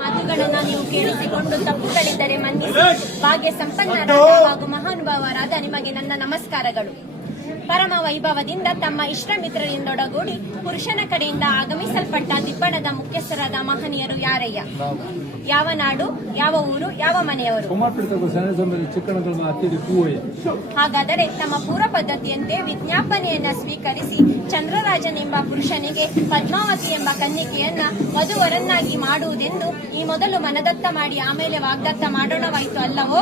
ಮಾತುಗಳನ್ನು ನೀವು ಕೇಳಿಸಿಕೊಂಡು ತಪ್ಪುಗಳಿದ್ದರೆ ಮನ್ನಿಸಿ. ಭಾಗ್ಯ ಸಂಪನ್ನರಾದ ಹಾಗೂ ಮಹಾನುಭಾವರಾದ ನಿಮಗೆ ನನ್ನ ನಮಸ್ಕಾರಗಳು. ಪರಮ ವೈಭವದಿಂದ ತಮ್ಮ ಇಷ್ಟ ಮಿತ್ರರಿಂದೊಡಗೂಡಿ ಪುರುಷನ ಕಡೆಯಿಂದ ಆಗಮಿಸಲ್ಪಟ್ಟ ದಿಬ್ಬಣದ ಮುಖ್ಯಸ್ಥರಾದ ಮಹನೀಯರು ಯಾರಯ್ಯ? ಯಾವ ನಾಡು, ಯಾವ ಊರು, ಯಾವ ಮನೆಯವರು? ಹಾಗಾದರೆ ತಮ್ಮ ಪೂರ್ವ ಪದ್ಧತಿಯಂತೆ ವಿಜ್ಞಾಪನೆಯನ್ನ ಸ್ವೀಕರಿಸಿ ಚಂದ್ರರಾಜನೆಂಬ ಪುರುಷನಿಗೆ ಪದ್ಮಾವತಿ ಎಂಬ ಕನ್ನಿಕೆಯನ್ನ ವಧುವರನ್ನಾಗಿ ಮಾಡುವುದೆಂದು ಈ ಮೊದಲು ಮನದತ್ತ ಮಾಡಿ ಆಮೇಲೆ ವಾಗ್ದತ್ತ ಮಾಡೋಣವಾಯಿತು ಅಲ್ಲವೋ?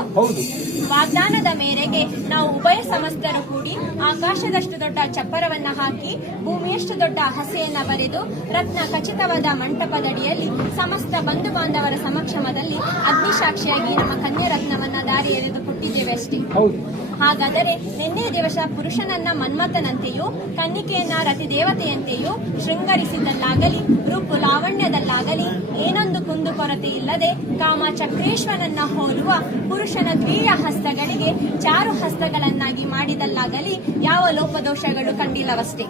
ವಾಗ್ದಾನದ ಮೇರೆಗೆ ನಾವು ಉಭಯ ಸಮಸ್ತರು ಕೂಡಿ ಆಕಾಶದಷ್ಟು ದೊಡ್ಡ ಚಪ್ಪರವನ್ನ ಹಾಕಿ ಭೂಮಿಯಷ್ಟು ದೊಡ್ಡ ಹಸೆಯನ್ನ ಬರೆದು ರತ್ನ ಖಚಿತವಾದ ಮಂಟಪದಡಿಯಲ್ಲಿ ಸಮಸ್ತ ಬಂಧು ಬಾಂಧವರ ಸಮಕ್ಷಮದಲ್ಲಿ ಅಗ್ನಿಸಾಕ್ಷಿಯಾಗಿ ನಮ್ಮ ಕನ್ಯಾ ರತ್ನವನ್ನ ದಾರಿ ಎರೆದು ಕೊಟ್ಟಿದ್ದೇವೆ ಅಷ್ಟೇ. ಹಾಗಾದರೆ ನಿನ್ನೆ ದಿವಸ ಪುರುಷನನ್ನ ಮನ್ಮಥನಂತೆಯೂ ಕನ್ನಿಕೆಯನ್ನ ರತಿದೇವತೆಯಂತೆಯೂ ಶೃಂಗರಿಸಿದ್ದಲ್ಲಾಗಲಿ ರೂಪು ಲಾವಣ್ಯದಲ್ಲಾಗಲಿ ಏನೊಂದು ಕುಂದು ಕೊರತೆ ಇಲ್ಲದೆ ಕಾಮ ಚಕ್ರೇಶ್ವರನನ್ನ ಹೋಲುವ ಪುರುಷನ ದ್ವಿಯ ಹಸ್ತಗಳಿಗೆ ಚಾರು ಹಸ್ತಗಳನ್ನಾಗಿ ಮಾಡಿದಲ್ಲಾಗಲಿ ಯಾವ ಲೋಪದೋಷಗಳು ಕಂಡಿಲ್ಲವಷ್ಟೇ.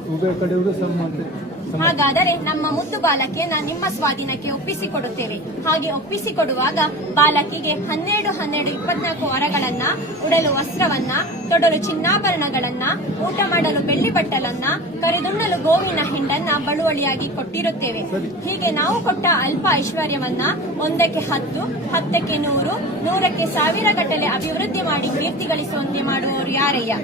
ಹಾಗಾದರೆ ನಮ್ಮ ಮುದ್ದು ಬಾಲಕಿಯನ್ನ ನಿಮ್ಮ ಸ್ವಾಧೀನಕ್ಕೆ ಒಪ್ಪಿಸಿಕೊಡುತ್ತೇವೆ. ಹಾಗೆ ಒಪ್ಪಿಸಿಕೊಡುವಾಗ ಬಾಲಕಿಗೆ 12-24 ವರಗಳನ್ನ, ಉಡಲು ವಸ್ತ್ರವನ್ನ, ತೊಡಲು ಚಿನ್ನಾಭರಣಗಳನ್ನ, ಊಟ ಮಾಡಲು ಬೆಳ್ಳಿ ಬಟ್ಟಲನ್ನ, ಕರೆದುಣ್ಣಲು ಗೋವಿನ ಹಿಂಡನ್ನ ಬಳುವಳಿಯಾಗಿ ಕೊಟ್ಟಿರುತ್ತೇವೆ. ಹೀಗೆ ನಾವು ಕೊಟ್ಟ ಅಲ್ಪ ಐಶ್ವರ್ಯವನ್ನ 1ಕ್ಕೆ 10, 10ಕ್ಕೆ 100, 100ಕ್ಕೆ 1000 ಗಟ್ಟಲೆ ಅಭಿವೃದ್ಧಿ ಮಾಡಿ ಕೀರ್ತಿ ಗಳಿಸುವಂತೆ ಮಾಡುವವರು ಯಾರಯ್ಯ?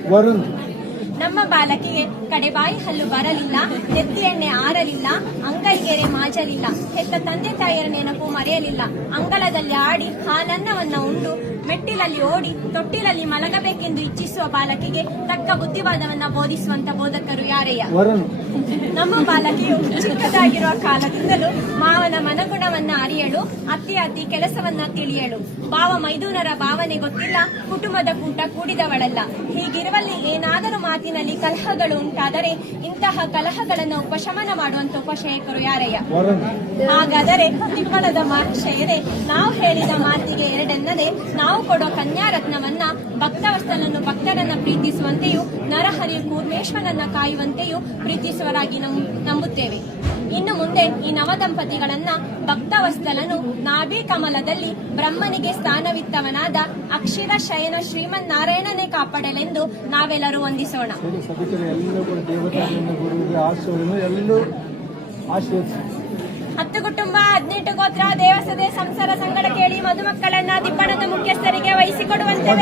ನಮ್ಮ ಬಾಲಕಿಗೆ ಕಡೆಬಾಯಿ ಹಲ್ಲು ಬರಲಿಲ್ಲ, ನೆತ್ತಿ ಎಣ್ಣೆ ಆರಲಿಲ್ಲ, ಅಂಗೈಗೆರೆ ಮಾಜಲಿಲ್ಲ, ಹೆತ್ತ ತಂದೆ ತಾಯಿಯರ ನೆನಪು ಮರೆಯಲಿಲ್ಲ, ಅಂಗಳದಲ್ಲಿ ಆಡಿ ಹಾಲನ್ನವನ್ನ ಉಂಡು ಮೆಟ್ಟಿಲಲ್ಲಿ ಓಡಿ ತೊಟ್ಟಿಲಲ್ಲಿ ಮಲಗಬೇಕೆಂದು ಇಚ್ಛಿಸುವ ಬಾಲಕಿಗೆ ತಕ್ಕ ಬುದ್ಧಿವಾದವನ್ನ ಬೋಧಿಸುವಂತ ಬೋಧಕರು ಯಾರಯ್ಯ? ನಮ್ಮ ಬಾಲಕಿಯು ಚಿಕ್ಕದಾಗಿರುವ ಕಾಲದಿಂದಲೂ ಮಾವನ ಮನಗುಣವನ್ನ ಅರಿಯಲು, ಅತ್ತಿ ಕೆಲಸವನ್ನ ತಿಳಿಯಲು, ಭಾವ ಮೈದುನರ ಭಾವನೆ ಗೊತ್ತಿಲ್ಲ, ಕುಟುಂಬದ ಕೂಟ ಕೂಡಿದವಳಲ್ಲ. ಹೀಗಿರುವಲ್ಲಿ ಏನಾದರೂ ಮಾತಿನಲ್ಲಿ ಕಲಹಗಳು ಉಂಟಾದರೆ ಇಂತಹ ಕಲಹಗಳನ್ನು ಉಪಶಮನ ಮಾಡುವಂತ ಉಪಶಯಕರು ಯಾರಯ್ಯ? ಹಾಗಾದರೆ ದಿಬ್ಬಣದ ಮಹಾಶಯರೇ, ನಾವು ಹೇಳಿದ ಮಾತಿಗೆ ಎರಡೆನ್ನದೆ ನಾವು ಕೊಡೋ ಕನ್ಯಾ ರತ್ನವನ್ನ ಭಕ್ತವಸ್ತನನ್ನು ಭಕ್ತರನ್ನ ಪ್ರೀತಿಸುವಂತೆಯೂ ನರಹರಿ ಕೂರ್ಮೇಶ್ವರನ್ನ ಕಾಯುವಂತೆಯೂ ಪ್ರೀತಿಸುವರಾಗಿ ನಂಬುತ್ತೇವೆ. ಇನ್ನು ಮುಂದೆ ಈ ನವದಂಪತಿಗಳನ್ನ ಭಕ್ತವಸ್ತಲನು ನಾಭಿ ಕಮಲದಲ್ಲಿ ಬ್ರಹ್ಮನಿಗೆ ಸ್ಥಾನವಿತ್ತವನಾದ ಅಕ್ಷರ ಶಯನ ಶ್ರೀಮನ್ ನಾರಾಯಣನೇ ಕಾಪಾಡಲೆಂದು ನಾವೆಲ್ಲರೂ ವಂದಿಸೋಣ. 10 ಕುಟುಂಬ 18 ಗೋತ್ರ ದೇವಸದೆ ಸಂಸಾರ ಸಂಗಡ ಕೇಳಿ ಮಧುಮಕ್ಕಳನ್ನ ದಿಬ್ಬಣದ ಮುಖ್ಯಸ್ಥರಿಗೆ ವಹಿಸಿಕೊಡುವಂತೆ